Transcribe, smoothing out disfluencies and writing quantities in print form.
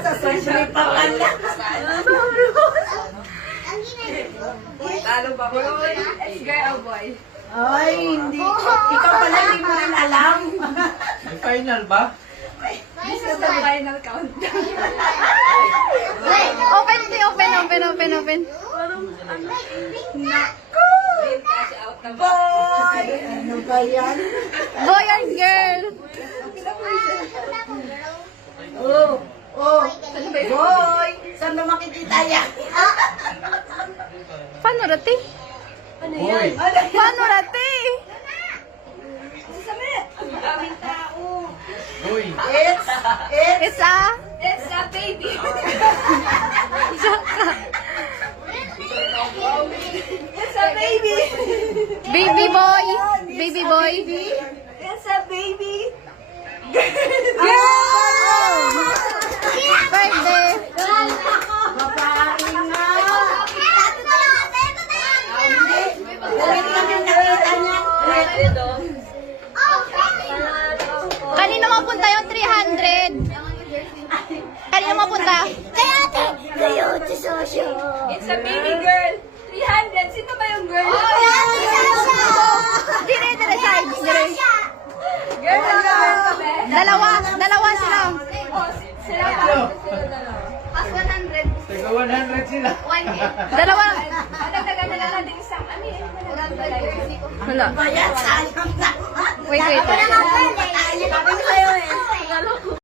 sa susunod pa pala. Talo ba ko? It's girl or boy? Ay, hindi. Ikaw pala hindi mo rin alam. May final ba? This is the final countdown. Open. Naku! Boy! Ano ba yan? Boy or girl? Oh, boy! Saan ba makikita yan? Paano rati? Boy! Paano rati? Ang daming tao. Boy! It's It's It's a... a baby. It's a baby. Baby boy. Baby boy. It's a baby. Birthday. babae nga. Galit kami nakita niya. Kanino mapunta yung 300? Kanino mapunta? It's a baby girl. 300. Sino ba yung girl? Dire side. Dire. Girl na girl kami. Dalawa sila. Oh, sila ba? Sila dalawa. As 100. Taga 100 sila. Dalawa. Nagdagan na lang natin isang ano yun. Wala. Bayan, sayang naman. Wait. Sabi ko sa'yo eh.